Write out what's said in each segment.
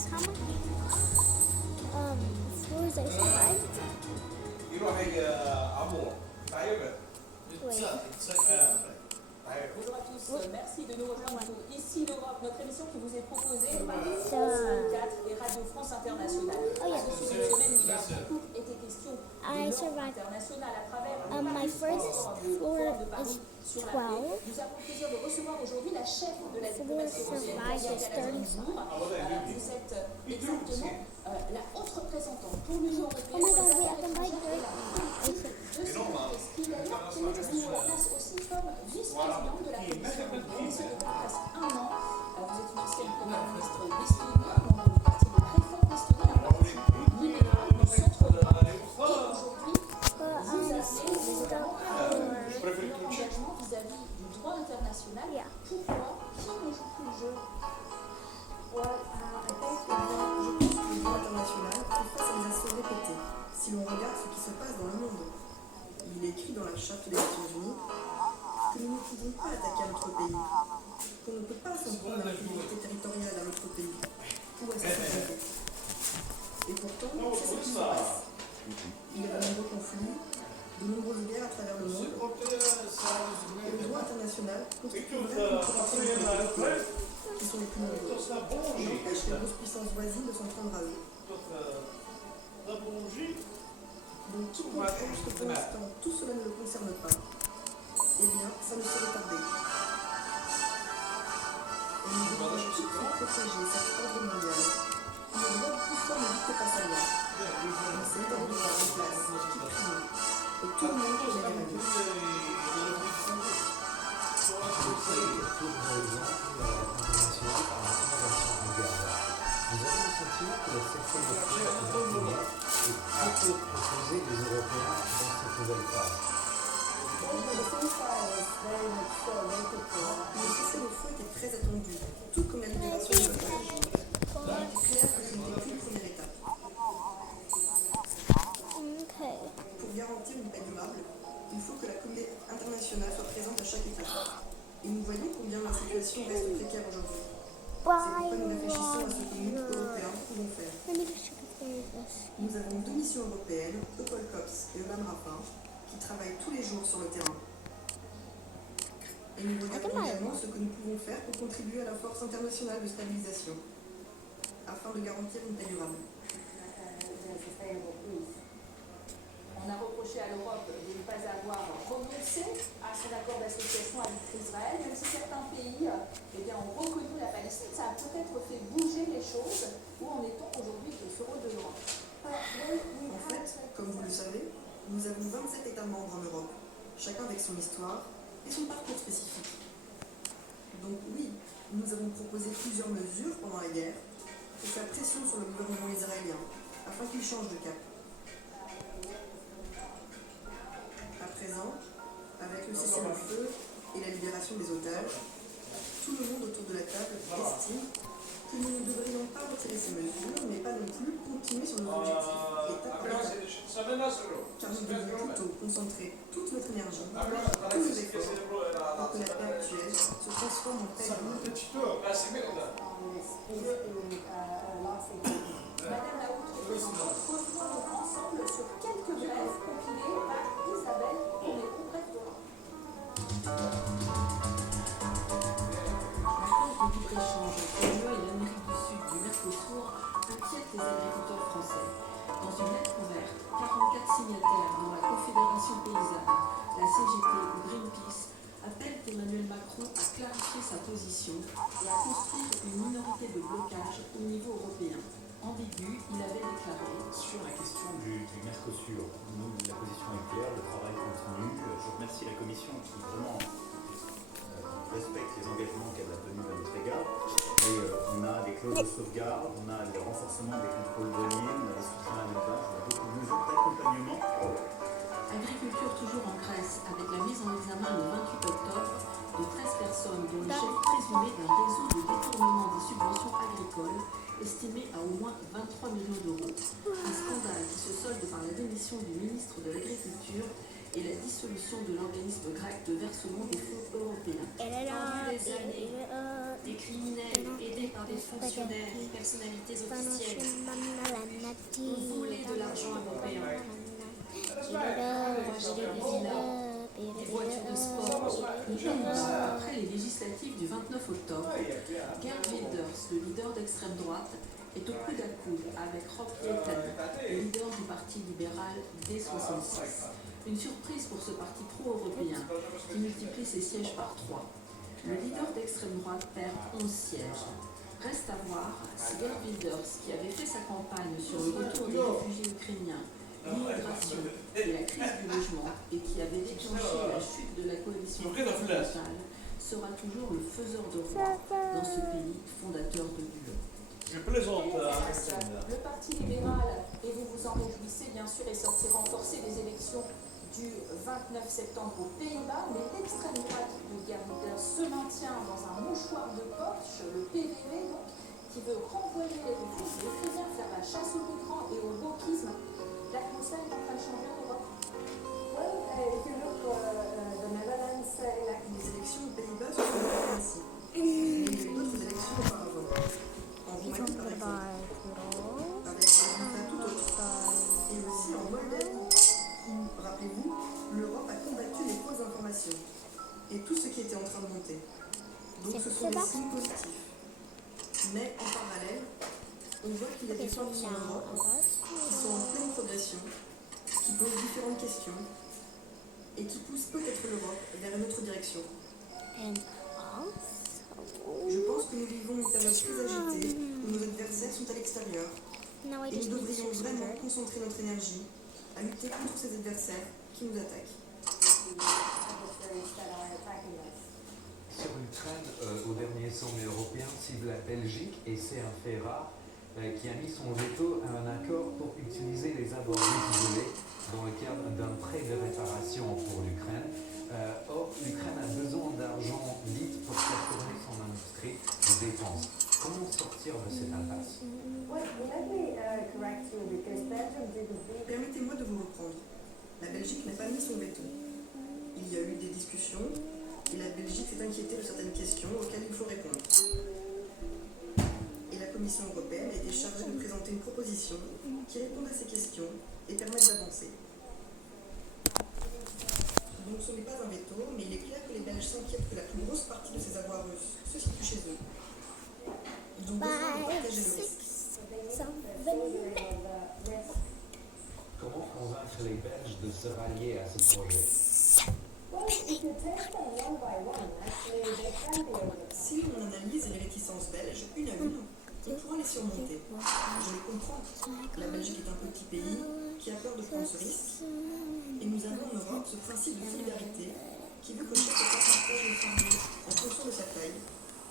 guess how many floors I survived? Wait. Bonjour à tous, merci de nous rejoindre pour Ici l'Europe, notre émission qui vous est proposée par So, France 24 et Radio France Internationale. Oh, yeah. Depuis cette semaine, il a beaucoup été question de I l'Europe survived. internationale à travers My first floor is sur la 12. paix. Nous avons le plaisir de recevoir aujourd'hui la chef de la diplomatie européenne, survived is Gabrielle Zimbourg. Vous êtes exactement la haute représentante pour l'Union européenne. Oh my god, wait, I can buy good. De ce contexte, il est là pour nous place aussi comme vice-présidente de la Commission européenne. Et ce depuis presque un an, vous êtes une ancienne première ministre d'Estonie, membre du parti des réformes d'Estonie, un parti libéral du centre-droit. Et aujourd'hui, vous avez notamment leur engagement vis-à-vis du droit international. Pourquoi? Qui ne joue plus le jeu? Je pense que le droit international fait face à des assauts répétés. Si l'on regarde ce qui se passe dans le monde, il est écrit dans la Charte des Nations Unies que nous ne pouvons pas attaquer un autre pays, qu'on ne peut pas s'en prendre à l'intégrité territoriale d'un autre pays ou à sa souveraineté. Et pourtant, c'est ce qui se passe. Il y a de nombreux conflits, de nombreuses guerres à travers le monde, et le droit international constitue une vraie coopération européenne, qui sont les plus nombreux, et empêche les grosses puissances voisines de s'en prendre à eux. Donc quiconque pense que pour l'instant tout cela ne le concerne pas, eh bien ça ne saurait tarder. Et nous devons tout de suite protéger cet ordre mondial. Le droit plus fort ne dicte pas sa loi. Mais c'est un droit en place qui prime. Et tout le monde peut gérer la vie. Vous avez le sentiment que le secteur de proposer les Européens dans cette nouvelle phase? Le cessez-le-feu était très attendu, tout comme la libération de l'otage. Il est clair que ce n'était qu'une première étape. Okay. Pour garantir une paix durable, il faut que la communauté internationale soit présente à chaque étape. Et nous voyons combien la situation reste précaire aujourd'hui. C'est pourquoi nous réfléchissons à ce que nous, Européens, pouvons faire. Nous avons deux missions européennes, Eupol Cops et Elam Rapin, qui travaillent tous les jours sur le terrain. Et nous regardons également ce que nous pouvons faire pour contribuer à la force internationale de stabilisation, afin de garantir une paix durable. On a reproché à l'Europe de ne pas avoir renoncé à son accord d'association avec Israël, même si certains pays ont reconnu la Palestine. Ça a peut-être fait bouger les choses. Où en est-on aujourd'hui de ce rôle de l'Europe? En fait, comme vous le savez, nous avons 27 États membres en Europe, chacun avec son histoire et son parcours spécifique. Donc oui, nous avons proposé plusieurs mesures pendant la guerre pour faire pression sur le gouvernement israélien, afin qu'il change de cap. À présent, avec le cessez-le-feu et la libération des otages, tout le monde autour de la table estime que nous ne devrions pas retirer ces mesures, mais pas non plus continuer sur nos objectifs étape par étape. Car nous devons plutôt concentrer toute notre énergie, tous nos efforts, pour que la paix actuelle se transforme en paix durable. Madame la haute représentante, revenons ensemble sur quelques brèves compilées par Isabelle pour les brèves d'Europe. Le libre-échange entre l'UE et l'Amérique du Sud du Mercosur inquiète les agriculteurs français. Dans une lettre ouverte, 44 signataires, dont la Confédération paysanne, la CGT ou Greenpeace, appellent Emmanuel Macron à clarifier sa position et à construire une minorité de blocage au niveau européen. Ambigu, il avait déclaré: sur la question du Mercosur, nous, la position est claire, le travail continue. Je remercie la Commission qui vraiment respecte les engagements qu'elle a tenus à notre égard. Et on a des clauses de sauvegarde, on a le renforcement des contrôles douaniers, on a des soutiens à l'élevage, on a beaucoup de mesures d'accompagnement. Agriculture toujours en Grèce, avec la mise en examen le 28 octobre de 13 personnes dont le chef présumé d'un réseau de détournement des subventions agricoles estimé à au moins 23 millions d'euros. Un scandale qui se solde par la démission du ministre de l'Agriculture et la dissolution de l'organisme grec de versement des fonds européens. Pendant des années, des criminels aidés par des fonctionnaires et personnalités officielles ont volé de l'argent européen, envoyé des villas, des voitures de sport. Après les législatives du 29 octobre, Geert Wilders, le leader d'extrême droite, est au coude à coude avec Rob Jetten, le leader du Parti libéral D66. Une surprise pour ce parti pro-européen qui multiplie ses sièges par 3. Le leader d'extrême droite perd 11 sièges. Reste à voir si Geert Wilders, qui avait fait sa campagne sur le retour des réfugiés ukrainiens, l'immigration et la crise du logement, et qui avait déclenché la chute de la coalition occidentale, sera toujours le faiseur de roi dans ce pays fondateur de l'UE. Je plaisante. Le Parti libéral, et vous vous en réjouissez bien sûr, est sorti renforcé des élections du 29 septembre aux Pays-Bas, mais l'extrême droite de Geert Wilders se maintient dans un mouchoir de poche, le PVV donc, qui veut renvoyer les réfugiés ukrainiens, faire la chasse aux migrants et au wokisme. L'atmosphère est en train de changer en Europe. Les élections aux Pays-Bas se sont déroulées ainsi. Mais il y a eu d'autres élections auparavant. En Roumanie, par exemple, avec des résultats tout autres. Et aussi en Moldavie, où, rappelez-vous, l'Europe a combattu les fausses informations et tout ce qui était en train de monter. Donc ce sont des signes positifs. Mais en parallèle, on voit qu'il y a des forces en Europe qui sont en pleine progression, qui posent différentes questions et qui poussent peut-être l'Europe vers une autre direction. Je pense que nous vivons une période plus agitée où nos adversaires sont à l'extérieur et nous devrions vraiment concentrer notre énergie à lutter contre ces adversaires qui nous attaquent. Sur l'Ukraine, au dernier sommet européen, cible la Belgique, et c'est un fait rare, qui a mis son veto à un accord pour utiliser les abords isolés dans le cadre d'un prêt de réparation pour l'Ukraine. Or, l'Ukraine a besoin d'argent vite pour faire tourner son industrie de défense. Comment sortir de cette impasse? Permettez-moi de vous reprendre. La Belgique n'a pas mis son veto. Il y a eu des discussions et la Belgique s'est inquiétée de certaines questions auxquelles il faut répondre. Et la Commission européenne a été chargée de présenter une proposition qui réponde à ces questions et permette d'avancer. Donc ce n'est pas un veto, mais il est clair que les Belges s'inquiètent que la plus grosse partie de ces avoirs russes se situe chez eux. Ils ont besoin de partager le risque. Comment convaincre les Belges de se rallier à ce projet? Si on analyse les réticences belges une à une, on pourra les surmonter. Je les comprends. La Belgique est un petit pays qui a peur de prendre ce risque. Et nous avons en Europe ce principe de solidarité qui veut que chaque État partage le fardeau en fonction de sa taille,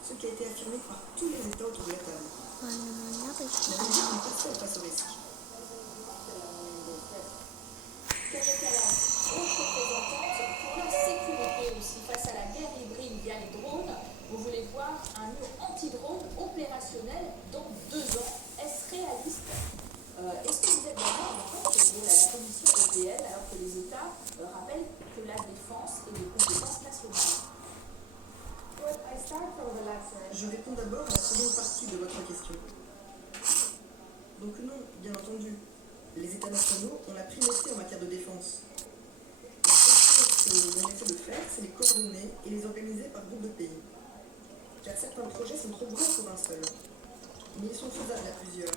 ce qui a été affirmé par tous les États autour de la table. La Belgique n'est pas seule face au risque. Pour la sécurité aussi, face à la guerre hybride via les drones, vous voulez voir un mur anti-drone opérationnel dans 2 ans. Est-ce réaliste? Est-ce que vous êtes d'accord en fait que la Commission européenne, alors que les États rappellent que la défense est des compétences nationales? Je réponds d'abord à la seconde partie de votre question. Donc non, bien entendu, les États nationaux ont la priorité en matière de défense. La seule chose que l'on essaie de faire, c'est les coordonner et les organiser par groupe de pays. Car certains projets sont trop gros pour un seul. Mais ils sont faisables à plusieurs,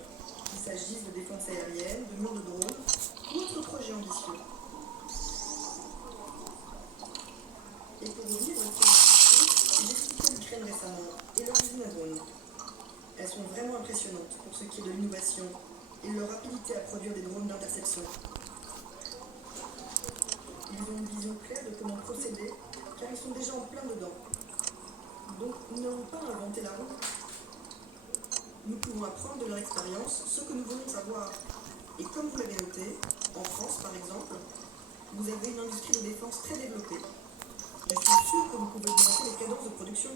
qu'il s'agisse de défense aérienne, de murs de drones ou d'autres projets ambitieux. Et pour revenir à notre j'ai visité l'Ukraine récemment et leurs usines à drones. Elles sont vraiment impressionnantes pour ce qui est de l'innovation et de leur rapidité à produire des drones d'interception. Ils ont une vision claire de comment procéder car ils sont déjà en plein dedans. Donc nous n'avons pas inventé la roue. Nous pouvons apprendre de leur expérience ce que nous voulons savoir. Et comme vous l'avez noté, en France par exemple, vous avez une industrie de défense très développée. Je suis sûre que vous pouvez augmenter les cadences de production.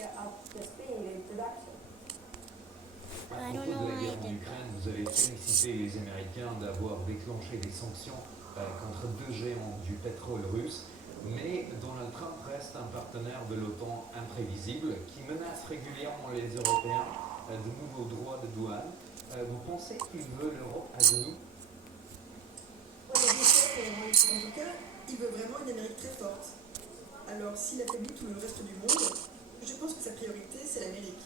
À propos de la guerre en Ukraine, vous avez félicité les Américains d'avoir déclenché des sanctions contre 2 géants du pétrole russe. Mais Donald Trump reste un partenaire de l'OTAN imprévisible qui menace régulièrement les Européens de nouveaux droits de douane. Vous pensez qu'il veut l'Europe à genoux? En tout cas, il veut vraiment une Amérique très forte. Alors, s'il affaiblit tout le reste du monde, je pense que sa priorité, c'est l'Amérique.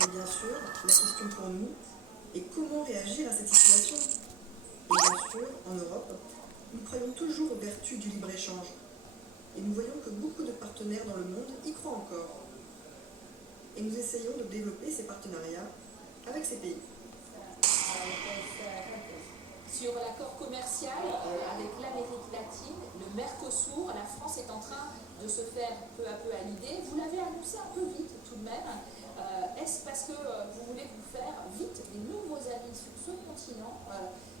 Et bien sûr, la question pour nous est comment réagir à cette situation. Et bien sûr, en Europe, nous croyons toujours aux vertus du libre-échange. Et nous voyons que beaucoup de partenaires dans le monde y croient encore. Et nous essayons de développer ces partenariats avec ces pays. Sur l'accord commercial avec l'Amérique latine, le Mercosur, la France est en train de se faire peu à peu à l'idée. Vous l'avez annoncé un peu vite tout de même. Est-ce parce que vous voulez vous faire vite des nouveaux amis sur ce continent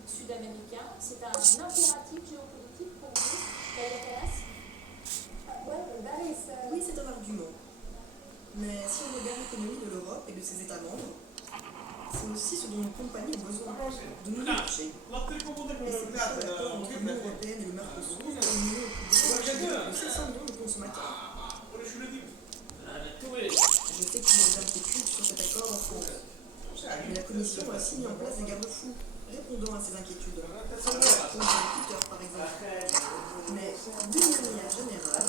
sud-américain? C'est un impératif géopolitique pour vous, Kaya Kallas? Oui, c'est un argument. Mais si on regarde l'économie de l'Europe et de ses États membres, c'est aussi ce dont nos compagnies ont besoin, de nouveaux marchés. Et c'est pourquoi l'accord entre l'Union européenne et le Mercosur a amené au plus de 700 millions de consommateurs. Je sais qu'il y a des inquiétudes sur cet accord en France, mais la Commission a aussi mis en place des garde-fous répondant à ces inquiétudes, comme Twitter par exemple. Mais d'une manière générale,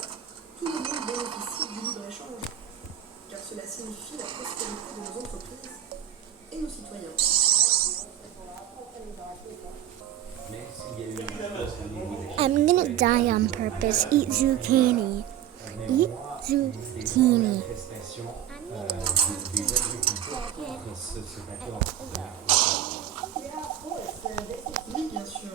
tout le monde bénéficie du libre-échange, car cela signifie la prospérité de nos entreprises et nos citoyens. Mais s'il y a eu un accord au niveau des I'm gonna die on purpose. Eat zucchini. Eat zucchini. manifestations des agriculteurs contre cet accord de Mercosur. Oui, bien sûr.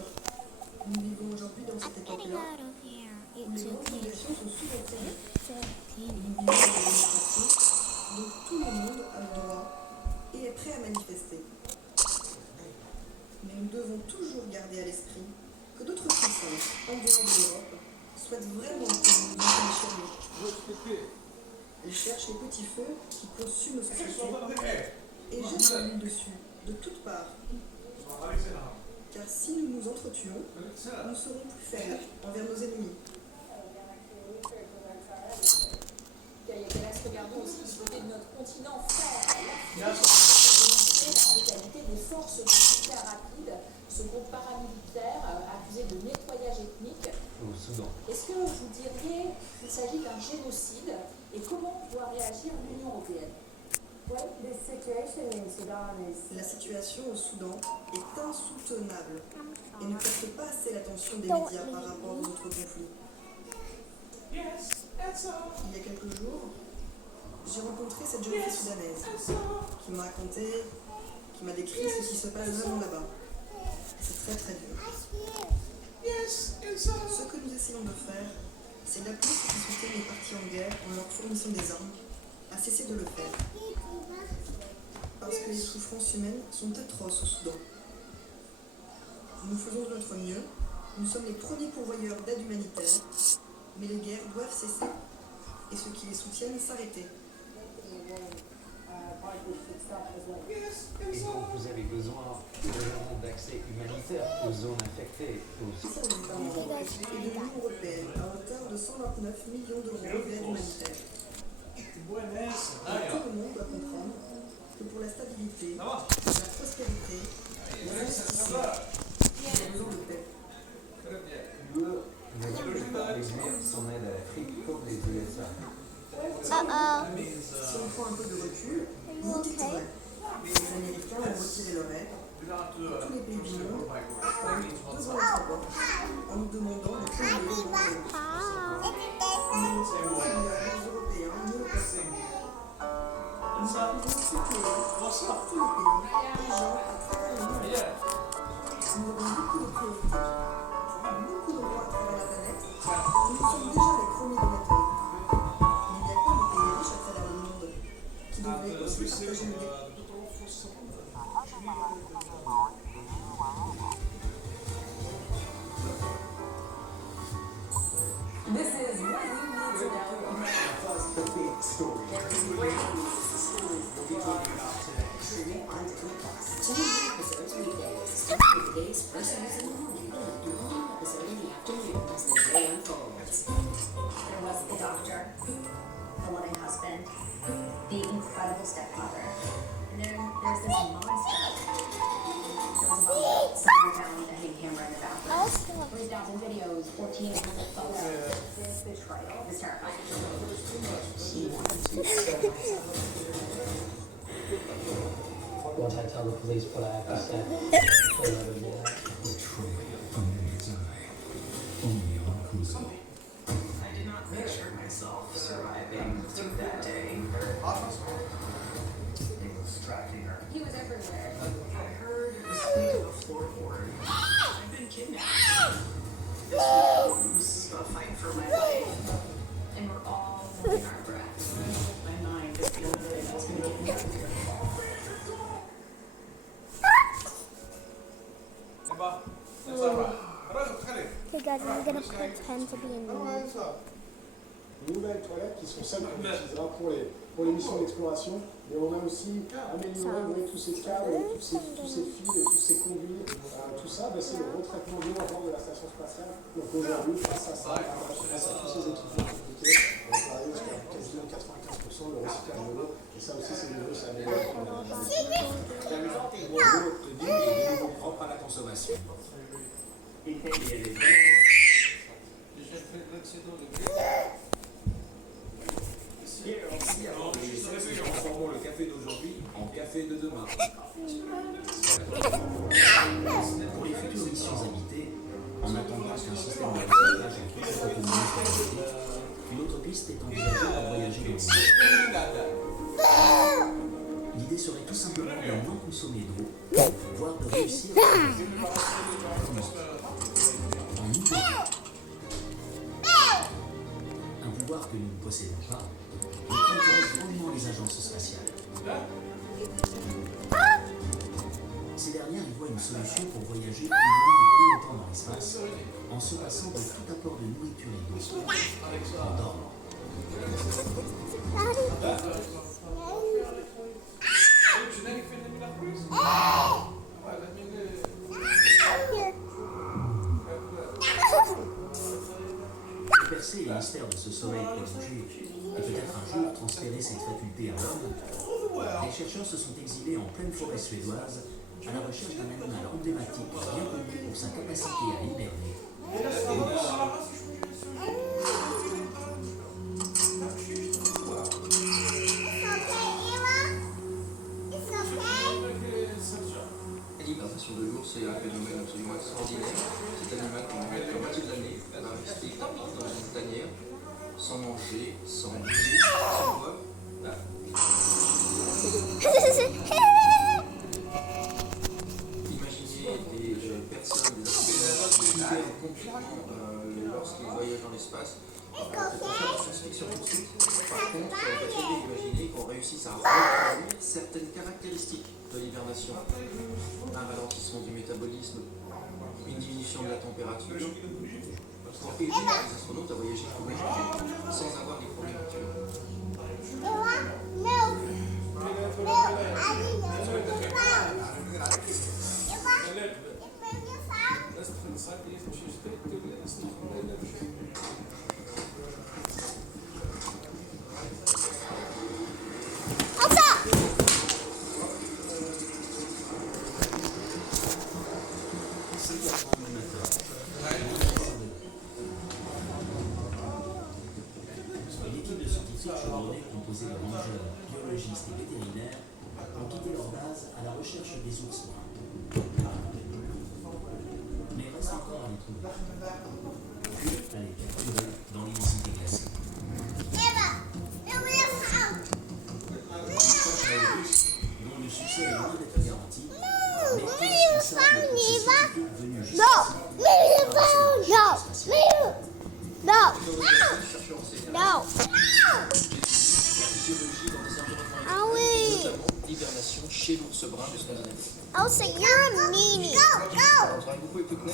Nous vivons aujourd'hui dans cette époque-là où Eat les grandes zucchini. obligations sont subventionnées. Zucchini. Nous vivons dans une démocratie, donc tout le monde a le droit et est prêt à manifester. Mais nous devons toujours garder à l'esprit que d'autres puissances, en dehors de l'Europe, souhaitent vraiment que nous nous enchaînions. Ils cherchent les petits feux qui consument nos sociétés et jettent de l'huile dessus, de toutes parts. Car si nous nous entretuons, nous serons plus faibles envers nos ennemis. Kaya Kallas, regardons aussi du côté de notre continent frère, l'Afrique, la brutalité des forces de soutien rapide, ce groupe paramilitaire accusé de nettoyage ethnique. Au Soudan. Est-ce que vous diriez qu'il s'agit d'un génocide et comment doit réagir l'Union européenne? La situation au Soudan est insoutenable et ne capte pas assez l'attention des médias par rapport aux autres conflits. Il y a quelques jours, j'ai rencontré cette jeune fille soudanaise qui m'a raconté, qui m'a décrit ce qui se passe vraiment là-bas. C'est très très dur. Ce que nous essayons de faire, c'est d'appeler ceux qui soutiennent les partis en guerre en leur fournissant des armes à cesser de le faire. Parce que les souffrances humaines sont atroces au Soudan. Nous faisons de notre mieux, nous sommes les premiers pourvoyeurs d'aide humanitaire, mais les guerres doivent cesser et ceux qui les soutiennent s'arrêter. Et donc vous avez besoin vraiment d'accès humanitaire aux zones affectées. Le service d'État et de l'Union européenne à hauteur de 129 millions d'euros d'aide humanitaire. Tout le monde doit comprendre que pour la stabilité, la prospérité, les investissements, nous avons besoin de paix. L'UE ne veut pas réduire son aide à l'Afrique comme les USA. Si on prend un peu de recul, vous dites vrai. Les Américains ont retiré leur aide et tous les pays du monde sont devant notre porte en nous demandant de créer des lois européennes. Nous ne sommes pas les Européens ni les personnes. Nous appelons suppléer par tous les pays, les gens à travers le monde. Nous avons beaucoup de priorités, beaucoup de droits à travers la planète. Nous sommes déjà les premiers donateurs. Mais il y a plein de pays riches à travers le monde qui devraient aussi partager nos dépôts. This is what you need to know. The big story. Rewind to the class. 2 new episodes weekdays. Starting with today's first news in the morning. And one episode in the afternoon as the day unfolds. first, there was the doctor, the loving husband, the incredible stepfather, and then there's this monster. There was a mom. Someone found a hang camera in the bathroom. Also, 3,000 videos, 1,400 photos. This betrayal was terrifying. Once I tell the police what I have to say, they'll never do that. I did not picture myself surviving through that day. It was tracking her. He was everywhere. I heard the squeak of a floorboard. I've been kidnapped. This was a fight for my life. And we're all holding our breath. My mind is feeling that it's going to get me. okay guys, I'm gonna pretend to be a noob. Nouvelles toilettes qui sont celles qu'on utilisera pour les missions d'exploration. Mais on a aussi amélioré tous ces câbles, tous ces fils, tous ces conduits, tout ça, c'est le retraitement de l'eau à bord de la station spatiale. Donc aujourd'hui, grâce à ça, grâce à tous ces équipements compliqués, on peut arriver jusqu'à quasiment 95% de recyclage de l'eau. Et ça aussi, c'est nouveau, ça améliore. Ce qui est amusant, c'est que l'eau te dit qu'il est de nouveau propre à la consommation. Et elle est vraiment Ici, avant de laisser, transformons le café d'aujourd'hui en café de demain. Pour les futures missions habitées, en attendant qu'un système de recyclage en toute autonomie soit développé, une autre piste est envisagée pour voyager dans le monde. L'idée serait tout simplement de moins consommer d'eau, voire de réussir à en libérer. Un pouvoir que nous ne possédons pas, et qui intéresse grandement les agences spatiales. Ces dernières y voient une solution pour voyager plus loin et plus longtemps dans l'espace, en se passant de tout apport de nourriture et d'eau, en dormant. Percer les mystères de ce sommeil prolongé et peut-être un jour transférer cette faculté à l'homme, les chercheurs se sont exilés en pleine forêt suédoise à la recherche d'un animal emblématique bien connu pour sa capacité à hiberner. L'hibernation de l'ours est un phénomène absolument extraordinaire. Cet animal pendant la moitié de l'année va rester dans une tanière, sans manger, sans bouger, sans boire. Imaginez des personnes, des astronautes qui libèrent complètement lorsqu'ils voyagent dans l'espace. On peut faire de science-fiction tout de suite. Par contre, on peut très bien imaginer qu'on réussisse à reproduire certaines caractéristiques de l'hibernation. Un ralentissement du métabolisme, une diminution de la température, pour aider les astronautes à voyager plus longtemps sans avoir des problèmes actuels. L'équipe de scientifiques chevronnés composée de rangers, biologistes et vétérinaires ont quitté leur base à la recherche des ours bruns. Mais reste encore à les trouver. Puis à les capturer dans l'immensité glacée. Dont le succès est loin d'être garanti, mais indispensable pour ces scientifiques venus jusqu'ici L'hibernation chez l'ours brun de Scandinavie. Elsa, you're a meanie. On travaille beaucoup avec le CNES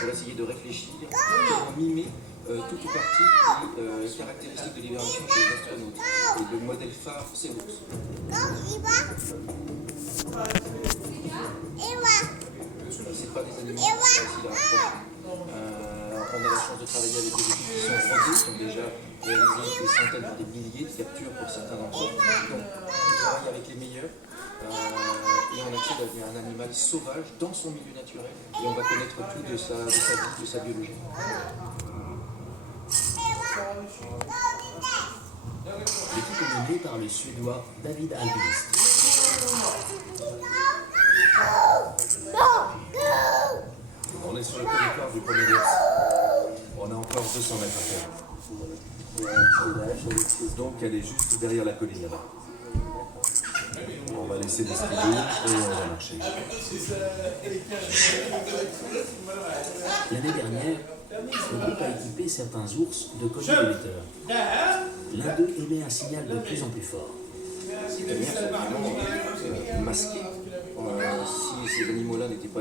pour essayer de réfléchir comment mimer toute ou partie des caractéristiques de l'hibernation chez les astronautes. Et le modèle phare, c'est l'ours. C'est pas des animaux qui sont faciles à approcher. On a la chance de travailler avec des équipes qui sont rodées, qui ont déjà réalisé des centaines, voire des milliers de captures pour certains d'entre eux. Donc on travaille avec les meilleurs et on accède à un animal sauvage dans son milieu naturel et on va connaître tout de sa vie, de sa biologie. L'équipe est menée par le Suédois David Almqvist. On est sur le territoire du premier ours. On a encore 200 mètres à faire. Donc elle est juste derrière la colline là-bas. On va laisser distribuer et on va marcher. L'année dernière, le groupe a équipé certains ours de colliers-émetteurs. L'un d'eux émet un signal de plus en plus fort. C'est vraiment masqué. Si ces animaux-là n'étaient pas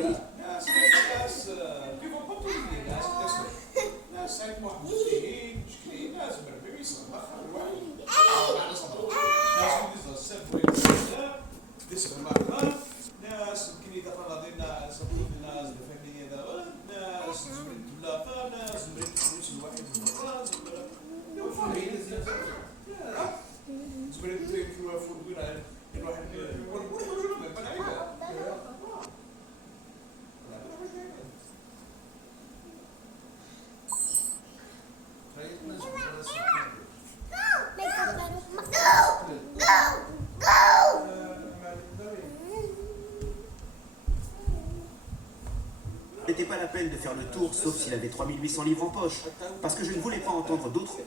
C'était pas la peine de faire le tour, sauf s'il avait 3800 livres en poche, parce que je ne voulais pas entendre d'autres